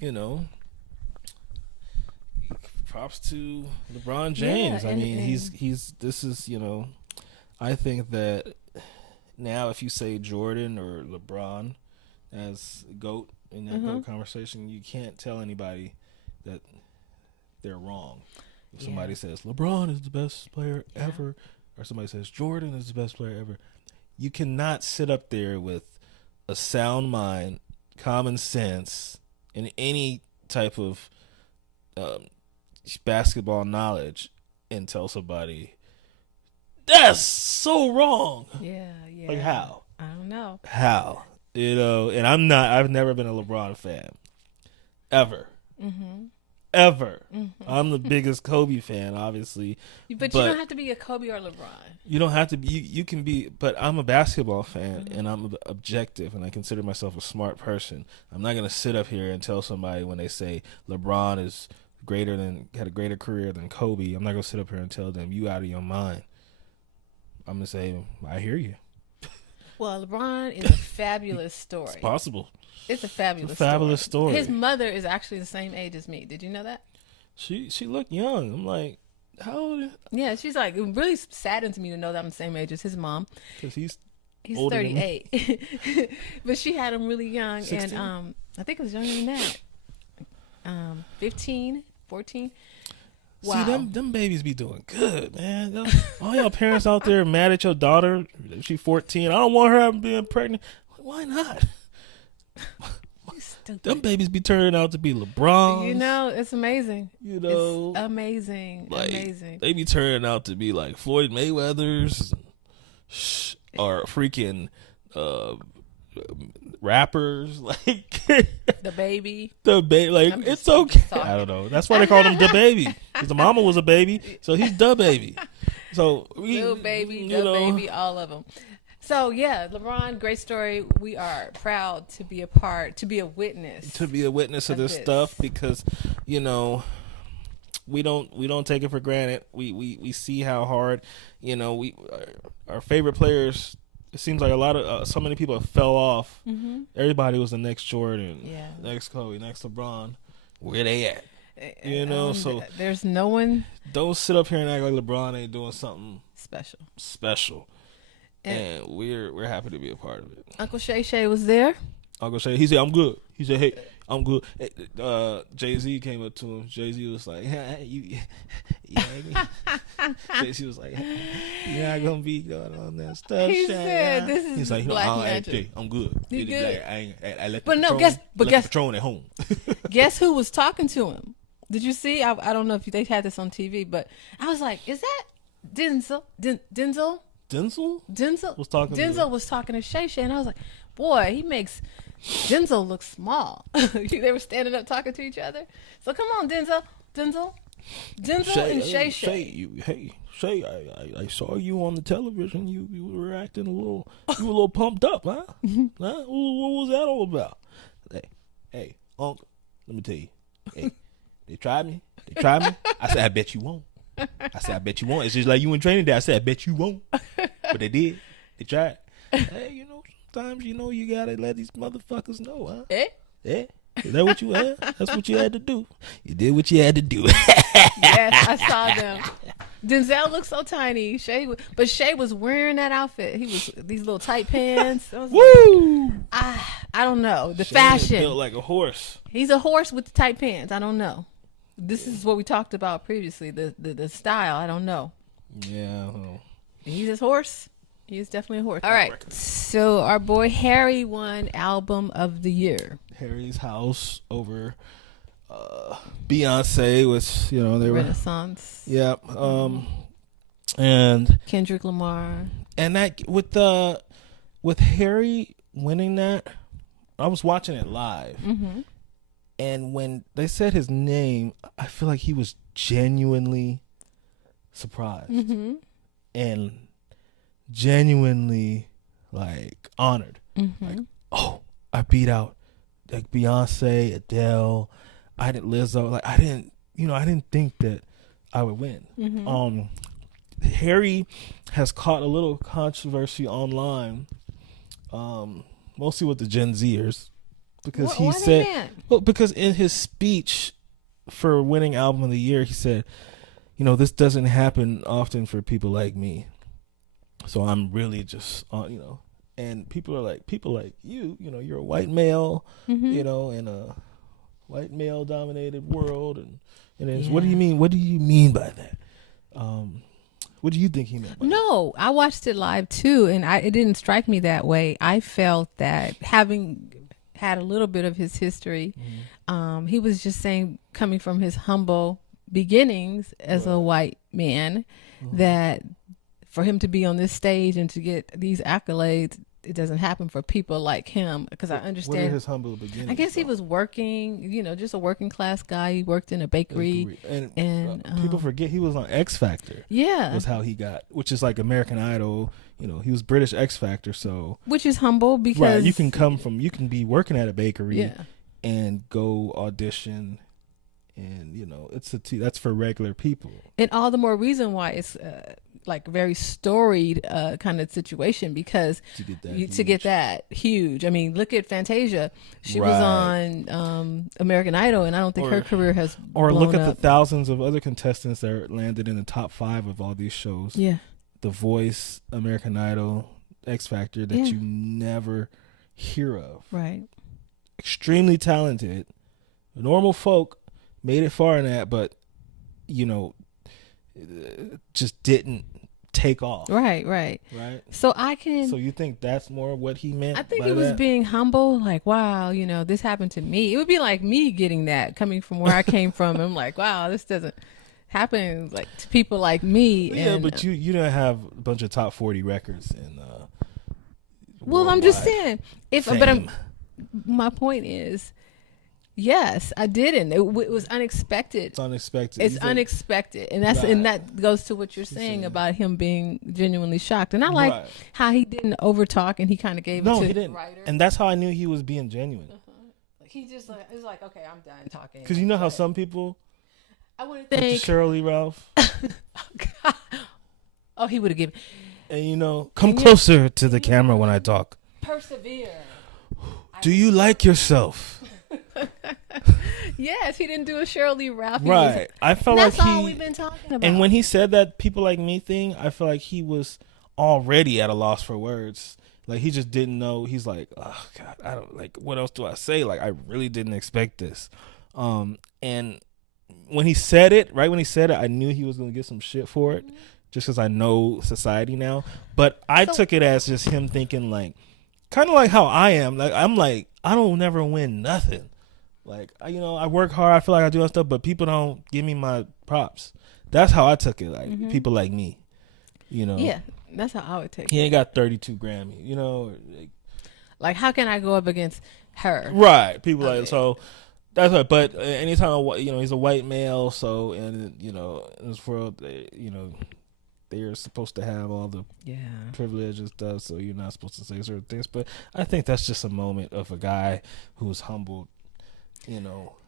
you know, props to LeBron James. I mean, he's. This is, you know, I think that now if you say Jordan or LeBron as GOAT in that GOAT conversation, you can't tell anybody that they're wrong. If somebody says LeBron is the best player ever, or somebody says Jordan is the best player ever, you cannot sit up there with a sound mind, common sense, and any type of basketball knowledge and tell somebody that's so wrong. Yeah. Like how? I don't know. How? You know, and I've never been a LeBron fan. Ever. Ever. I'm the biggest Kobe fan, obviously. But you don't have to be a Kobe or LeBron. You don't have to be. You can be, but I'm a basketball fan, and I'm objective, and I consider myself a smart person. I'm not going to sit up here and tell somebody when they say LeBron is had a greater career than Kobe. I'm not going to sit up here and tell them you out of your mind. I'm going to say, I hear you. Well, LeBron is a fabulous story. It's possible. It's a fabulous story. His mother is actually the same age as me. Did you know that? She looked young. I'm like, how old? Yeah, she's like, it really saddens me to know that I'm the same age as his mom. Because he's 38. But she had him really young. 16? And I think it was younger than that. 15, 14. Wow. See, them babies be doing good, man. All y'all parents out there mad at your daughter. She's 14. I don't want her being pregnant. Why not? Them babies be turning out to be LeBron. You know, it's amazing. You know, it's amazing. Like, amazing. They be turning out to be like Floyd Mayweather's or freaking rappers, like the baby. Like it's okay. I don't know. That's why they called him the baby. Because the mama was a baby, so he's the baby. So little baby, the baby, all of them. So yeah, LeBron, great story. We are proud to be a witness of this stuff because, you know, we don't take it for granted. We see how hard, you know, our favorite players. It seems like a lot of so many people fell off. Everybody was the next Jordan, next Kobe, next LeBron. Where they at? You know, so there's no one. Don't sit up here and act like LeBron ain't doing something special. And we're happy to be a part of it. Uncle Shay was there. Uncle Shay, he said, I'm good. He said, hey, I'm good. Jay-Z came up to him. Jay-Z was like, you Jay-Z was like, you're not gonna be going on that stuff. He said, "This is He's like, black no, magic. I'm good. You good? I left But the no, Patron, guess Patron at home. Guess who was talking to him? Did you see? I don't know if they had this on TV, but I was like, is that Denzel? Denzel? Denzel was talking. Denzel was talking to Shay, and I was like, boy, he makes Denzel look small. They were standing up talking to each other. So come on, Denzel Shay, and Shay. Shay, I saw you on the television. You were acting you were a little pumped up, huh? Huh? What was that all about? Hey, Uncle, let me tell you. Hey, they tried me. I said, I bet you won't. It's just like you in training day. I said, I bet you won't. But they did. They tried. Hey, sometimes you gotta let these motherfuckers know, huh? Eh? Is that what you had? That's what you had to do. You did what you had to do. Yes, I saw them. Denzel looked so tiny. But Shay was wearing that outfit. He was these little tight pants. Woo! Like, I don't know. The Shay fashion. built like a horse. He's a horse with the tight pants. I don't know. This is what we talked about previously. The style. I don't know. Yeah. Well. He's a horse. He is definitely a horse. All right. So our boy Harry won Album of the Year. Harry's House over Beyonce was, they were Renaissance. Yeah. And Kendrick Lamar. And that with Harry winning that, I was watching it live. Mm-hmm. And when they said his name, I feel like he was genuinely surprised. Mm-hmm. And genuinely like honored. Mm-hmm. Like, oh, I beat out like Beyonce, Adele, Lizzo. Like I didn't think that I would win. Mm-hmm. Harry has caught a little controversy online, mostly with the Gen Zers, because he said, because in his speech for winning Album of the Year, he said, this doesn't happen often for people like me. So I'm really just, and people like you, you're a white male, mm-hmm. In a white male dominated world. And it's, what do you mean? What do you mean by that? What do you think he meant by that? I watched it live too. And it didn't strike me that way. I felt that having had a little bit of his history, mm-hmm. He was just saying, coming from his humble beginnings as a white man, mm-hmm. that for him to be on this stage and to get these accolades, it doesn't happen for people like him. Because I understand. What are his humble beginnings? I guess he was working, just a working class guy. He worked in a bakery. And people forget he was on X Factor. Yeah. Was how he got, which is like American Idol. He was British X Factor. So. Which is humble because. Right, you can be working at a bakery and go audition. And, that's for regular people. And all the more reason why it's like very storied kind of situation, because to get that huge. I mean, look at Fantasia. She was on American Idol, and I don't think her career has blown look at up. the thousands of other contestants that landed in the top 5 of all these shows. Yeah. The Voice, American Idol, X Factor that you never hear of. Right. Extremely talented. Normal folk made it far in that, but just didn't take off. Right. So you think that's more what he meant? I think he was being humble, like, wow, this happened to me. It would be like me getting that coming from where I came from. I'm like, wow, this doesn't happen like to people like me. Yeah, but you don't have a bunch of top 40 records and well, I'm just saying my point is, yes, I didn't. It was unexpected. It's unexpected. It's unexpected, and that goes to what you're saying about him being genuinely shocked. And I like how he didn't overtalk, and he kind of gave it to the writer. And that's how I knew he was being genuine. He just it was like, okay, I'm done talking. Because you know how some people. I wouldn't think Shirley Ralph. Oh, he would have given. And come closer to the camera when I talk. Persevere. Do you like yourself? Yes, he didn't do a Shirley Ralph. Right. I felt like that's all we've been talking about. And when he said that people like me thing, I feel like he was already at a loss for words. Like, he just didn't know. He's like, oh God, I don't, like, what else do I say? Like, I really didn't expect this. And when he said it, I knew he was going to get some shit for it, just because I know society now. But I took it as just him thinking, like, kind of like how I am. Like, I'm like, I don't never win nothing. Like, I work hard. I feel like I do that stuff, but people don't give me my props. That's how I took it. Like, people like me, Yeah, that's how I would take it. He ain't got 32 Grammy, Like, how can I go up against her? Right. People like, so that's what, but anytime, he's a white male, so, and, in this world, they're supposed to have all the privilege and stuff, so you're not supposed to say certain things. But I think that's just a moment of a guy who's humbled,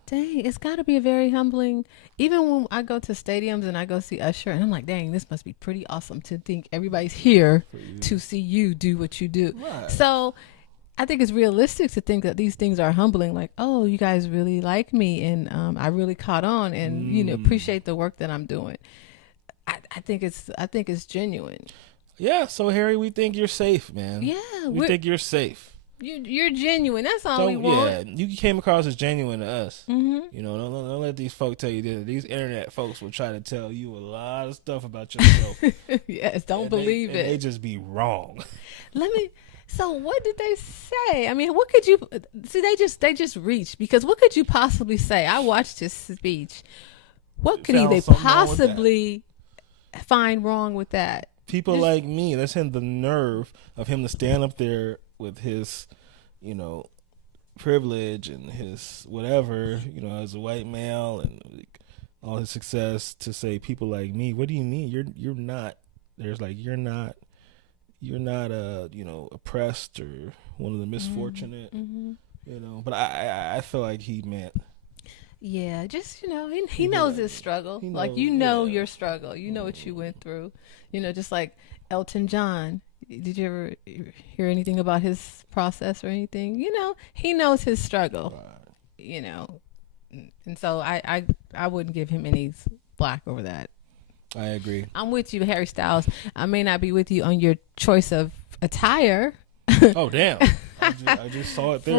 Dang, it's got to be a very humbling. Even when I go to stadiums and I go see Usher, and I'm like, dang, this must be pretty awesome to think everybody's here to see you do what you do. Right. So I think it's realistic to think that these things are humbling. Like, oh, you guys really like me, and I really caught on, and appreciate the work that I'm doing. I think it's genuine. Yeah. So Harry, we think you're safe, man. Yeah, we think you're safe. You're genuine. That's all we want. Yeah, you came across as genuine to us. Mm-hmm. Don't let these folks tell you that. These internet folks will try to tell you a lot of stuff about yourself. Yes, don't believe it. They just be wrong. So what did they say? I mean, what could you see? They just reached, because what could you possibly say? I watched his speech. What could they possibly find wrong with that? People like me, that's him, the nerve of him to stand up there with his, privilege and his whatever, as a white male and all his success, to say people like me. What do you mean? You're not. There's like you're not oppressed or one of the misfortunate. But I feel like he meant. Yeah, just he knows his struggle. Your struggle. You know what you went through. Just like Elton John. Did you ever hear anything about his process or anything? He knows his struggle. Right. And so I wouldn't give him any black over that. I agree. I'm with you, Harry Styles. I may not be with you on your choice of attire. Oh damn! I just saw it there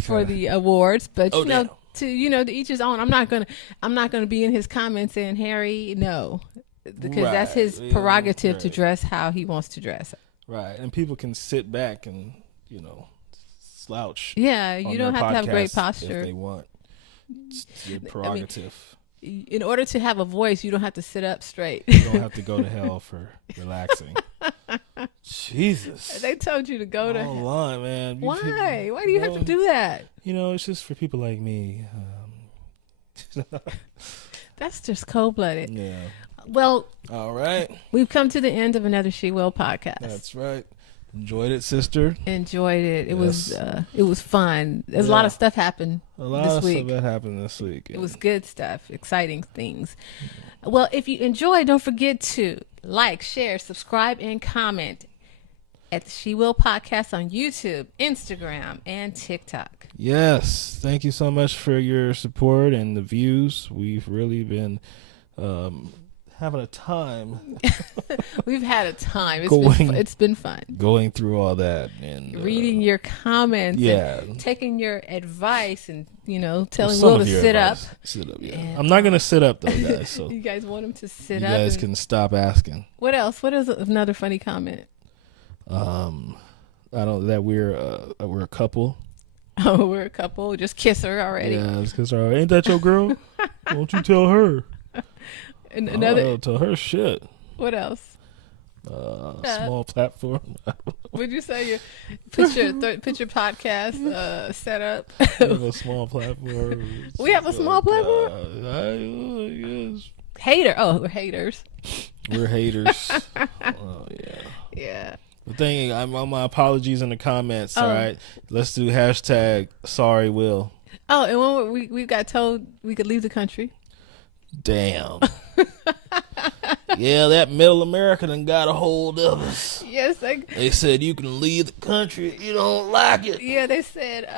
for the awards, but to each his own. I'm not gonna be in his comments saying, Harry, no, because that's his prerogative to dress how he wants to dress. Right, and people can sit back and slouch. Yeah, you don't have to have great posture if they want. It's your prerogative. In order to have a voice, you don't have to sit up straight. You don't have to go to hell for relaxing. Jesus. They told you to go to hell. Hold on, man. Why? Why do you have to do that? It's just for people like me. That's just cold-blooded. Yeah. Well, all right. We've come to the end of another She Will podcast. That's right. Enjoyed it, sister. Enjoyed it. It was fun. There's a lot of stuff happened this week. A lot of stuff that happened this week. It was good stuff, exciting things. Well, if you enjoyed, don't forget to like, share, subscribe, and comment at the She Will podcast on YouTube, Instagram, and TikTok. Yes. Thank you so much for your support and the views. We've really been having a time. We've had a time. It's been fun going through all that and reading your comments. And taking your advice and telling Will to sit up. Sit up. Yeah. I'm not gonna sit up though, guys. So you guys want him to sit up. You guys can stop asking. What else? What is another funny comment? I don't that we're a couple. Oh, we're a couple. Just kiss her already. Yeah, just kiss her already. Ain't that your girl? Won't you tell her? And another tell her shit. What else? Small platform. Would you say put your podcast set up? We have a small platform. We have a small platform. Yes. Hater. Oh, we're haters. We're haters. Oh yeah. Yeah. The thing, I'm on my apologies in the comments. All right, let's do hashtag sorry Will. Oh, and when we got told we could leave the country. Damn. Yeah, that middle America done got a hold of us. Yes, they said you can leave the country if you don't like it. Yeah, they said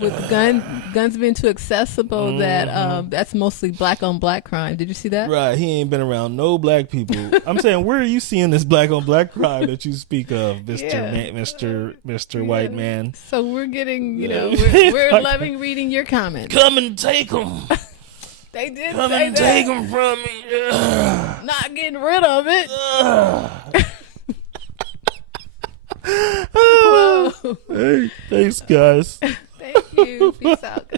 with guns being too accessible, that that's mostly black on black crime. Did you see that? Right, he ain't been around no black people. I'm saying, where are you seeing this black on black crime that you speak of, Mr. White Man? So we're getting, we're loving reading your comments. Come and take them. They did Come say and that. take them from me. Not getting rid of it. Hey, thanks, guys. Thank you. Peace out, guys.